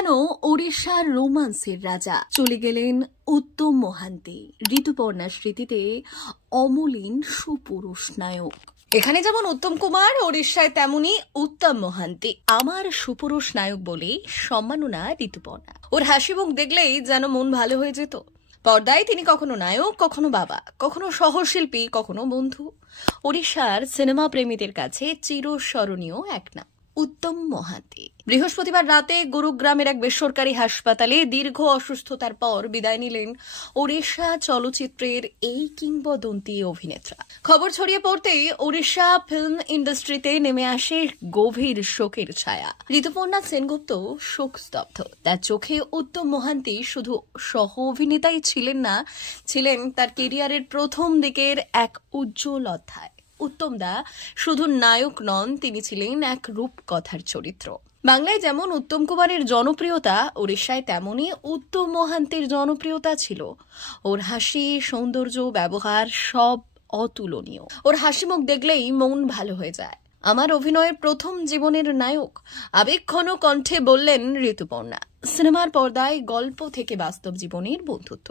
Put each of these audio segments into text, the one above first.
যেন ওড়িশার রোমান্সের রাজা চলে গেলেন উত্তম মহান্তি, ঋতুপর্ণার স্মৃতিতে অমলিন সুপুরুষ নায়ক। এখানে যেমন উত্তম কুমার, ওড়িশায় তেমনি উত্তম মহান্তি। আমার সুপুরুষ নায়ক বলেই সম্মাননা ঋতুপর্ণা। ওর হাসি মুখ দেখলেই যেন মন ভালো হয়ে যেত। পর্দায় তিনি কখনো নায়ক, কখনো বাবা, কখনো সহশিল্পী, কখনো বন্ধু। ওড়িশার সিনেমা প্রেমীদের কাছে চিরস্মরণীয় এক নাম উত্তম মহান্তি। বৃহস্পতিবার রাতে গুরুগ্রামের এক বেসরকারি হাসপাতালে দীর্ঘ অসুস্থতার পর বিদায় নিলেন ওড়িশা চলচ্চিত্রের এই কিংবদন্তি অভিনেতা। খবর ছড়িয়ে পড়তেই ওড়িশা ফিল্ম ইন্ডাস্ট্রিতে নেমে আসে গভীর শোকের ছায়া। ঋতুপর্ণা সেনগুপ্ত শোকস্তব্ধ। তার চোখে উত্তম মহান্তি শুধু সহ অভিনেতাই ছিলেন না, ছিলেন তার কেরিয়ারের প্রথম দিকের এক উজ্জ্বল অধ্যায়। উত্তম দা শুধু নায়ক নন, তিনি ছিলেন এক রূপকথার চরিত্র। বাংলায় যেমন উত্তম কুমারের জনপ্রিয়তা, ওড়িশায় তেমনি উত্তম মহান্তির জনপ্রিয়তা ছিল। ওর হাসি, সৌন্দর্য, ব্যবহার সব অতুলনীয়। ওর হাসি মুখ দেখলেই মন ভালো হয়ে যায়। আমার অভিনয়ের প্রথম জীবনের নায়ক, আবেগঘন কণ্ঠে বললেন ঋতুপর্ণা। সিনেমার পর্দায় গল্প থেকে বাস্তব জীবনের বন্ধুত্ব।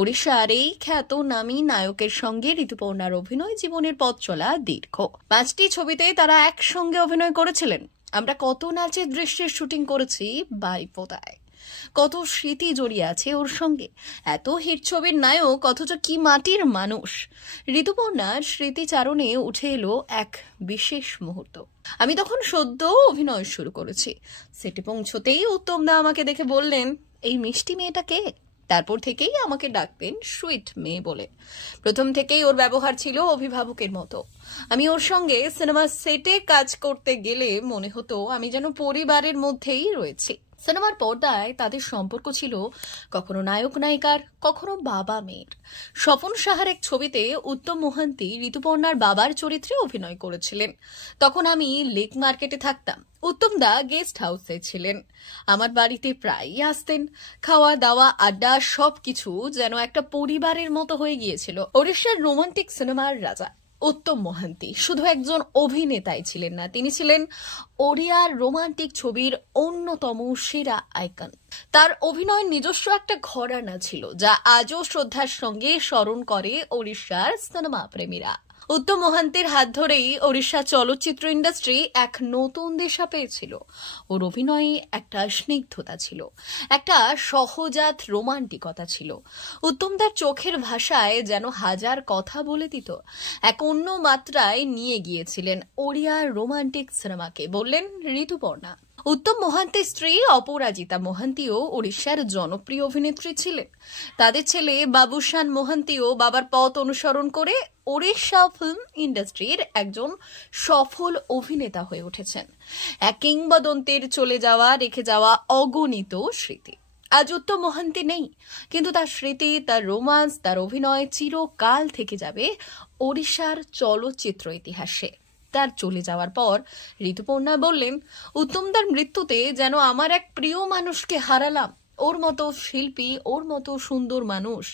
ওড়িশার এই খ্যাত নামী নায়কের সঙ্গে ঋতুপর্ণার অভিনয় জীবনের পথ চলা দীর্ঘ। 5টি ছবিতে তারা একসঙ্গে অভিনয় করেছিলেন। আমরা কত নাচের দৃশ্যের শুটিং করেছি বারিপদায়। কত স্মৃতি জড়িয়ে আছে ওর সঙ্গে। এত হিট ছবির নায়ক, অথচ কি মাটির মানুষ। ঋতুপর্ণার স্মৃতিচারণে উঠে এলো এক বিশেষ মুহূর্ত। আমি তখন সদ্য অভিনয় শুরু করেছি। সেটে পৌঁছতেই উত্তম দা আমাকে দেখে বললেন, এই মিষ্টি মেয়েটা কে? তারপর থেকেই আমাকে ডাকতেন সুইট মেয়ে বলে। প্রথম থেকেই ওর ব্যবহার ছিল অভিভাবকের মতো। আমি ওর সঙ্গে সিনেমার সেটে কাজ করতে গেলে মনে হতো আমি যেন পরিবারের মধ্যেই রয়েছি। সিনেমার পর্দায় তাদের সম্পর্ক ছিল কখনো নায়ক নায়িকার, কখনো বাবা মেয়ের। স্বপন সাহার এক ছবিতে উত্তম মহান্তি ঋতুপর্ণার বাবার চরিত্রে অভিনয় করেছিলেন। তখন আমি লেক মার্কেটে থাকতাম। উত্তম দা গেস্ট হাউসে ছিলেন। আমার বাড়িতে প্রায়ই আসতেন। খাওয়া দাওয়া, আড্ডা সবকিছু যেন একটা পরিবারের মতো হয়ে গিয়েছিল। ওড়িশার রোমান্টিক সিনেমার রাজা উত্তম মহান্তি শুধু একজন অভিনেতাই ছিলেন না, তিনি ছিলেন ওড়িয়ার রোমান্টিক ছবির অন্যতম সেরা আইকন। তার অভিনয়ের নিজস্ব একটা ঘরানা ছিল, যা আজও শ্রদ্ধার সঙ্গে স্মরণ করে ওড়িশার সিনেমা প্রেমীরা। উত্তম মহান্তির হাত ধরেই ওড়িশা চলচ্চিত্র ইন্ডাস্ট্রি এক নতুন দিশা পেয়েছিল। ওর অভিনয়ে একটা স্নিগ্ধতা ছিল, একটা সহজাত রোমান্টিকতা ছিল। উত্তম তার চোখের ভাষায় যেন হাজার কথা বলে দিত। এক অন্য মাত্রায় নিয়ে গিয়েছিলেন ওড়িয়ার রোমান্টিক সিনেমাকে। বললেন ঋতুপর্ণা। উত্তম মহান্তির স্ত্রী অপরাজিতা মহান্তিও ওড়িশার জনপ্রিয় অভিনেত্রী ছিলেন। তাদের ছেলে বাবুসান মহান্তিও বাবার পথ অনুসরণ করে ওড়িশা ফিল্ম ইন্ডাস্ট্রির একজন সফল অভিনেতা হয়ে উঠেছেন। এক কিংবদন্তির চলে যাওয়া, রেখে যাওয়া অগণিত স্মৃতি। আজ উত্তম মহান্তি নেই, কিন্তু তার স্মৃতি, তার রোমান্স, তার অভিনয় চিরকাল থেকে যাবে ওড়িশার চলচ্চিত্র ইতিহাসে। তার চলে যাওয়ার পর ঋতুপর্ণা বললেন, উত্তমদার মৃত্যুতে যেন আমার এক প্রিয় মানুষকে হারালাম। ওর মতো শিল্পী, ওর মতো সুন্দর মানুষ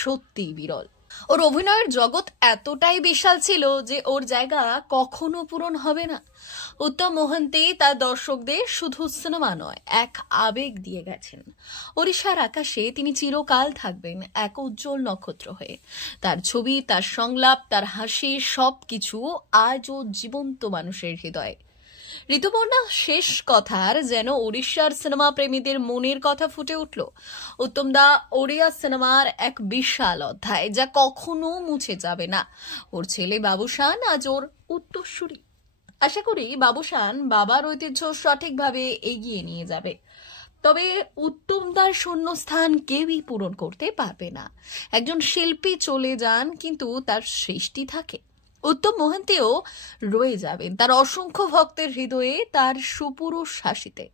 সত্যিই বিরল। ওর অভিনয়ের জগৎ এতটাই বিশাল ছিল যে ওর জায়গা কখনো পূরণ হবে না। উত্তম মহান্তি তার দর্শকদের শুধু সিনেমা নয়, এক আবেগ দিয়ে গেছেন। ওড়িশার আকাশে তিনি চিরকাল থাকবেন এক উজ্জ্বল নক্ষত্র হয়ে। তার ছবি, তার সংলাপ, তার হাসি সবকিছু আজও জীবন্ত মানুষের হৃদয়ে। ঋতুপর্ণা শেষ কথার যেন ওড়িশার সিনেমা প্রেমীদের মনের কথা ফুটে উঠল। উত্তম দা ওড়িয়া সিনেমার এক বিশাল অধ্যায়, যা কখনো মুছে যাবে না। ওর ছেলে বাবুসান আজ ওর উত্তরসূরি। আশা করি বাবুসান বাবার ঐতিহ্য সঠিকভাবে এগিয়ে নিয়ে যাবে। তবে উত্তমদার শূন্যস্থান কেউই পূরণ করতে পারবে না। একজন শিল্পী চলে যান, কিন্তু তার সৃষ্টি থাকে। উত্তম মহান্তিও রয়ে যাবেন তার অসংখ্য ভক্তের হৃদয়ে, তার সুপুরুষ হাসিতে।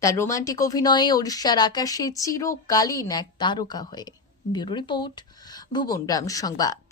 তার রোমান্টিক অভিনয়ে ওড়িশার আকাশে চিরকালীন এক তারকা হয়ে। ব্যুরো রিপোর্ট, ভুবনগ্রাম সংবাদ।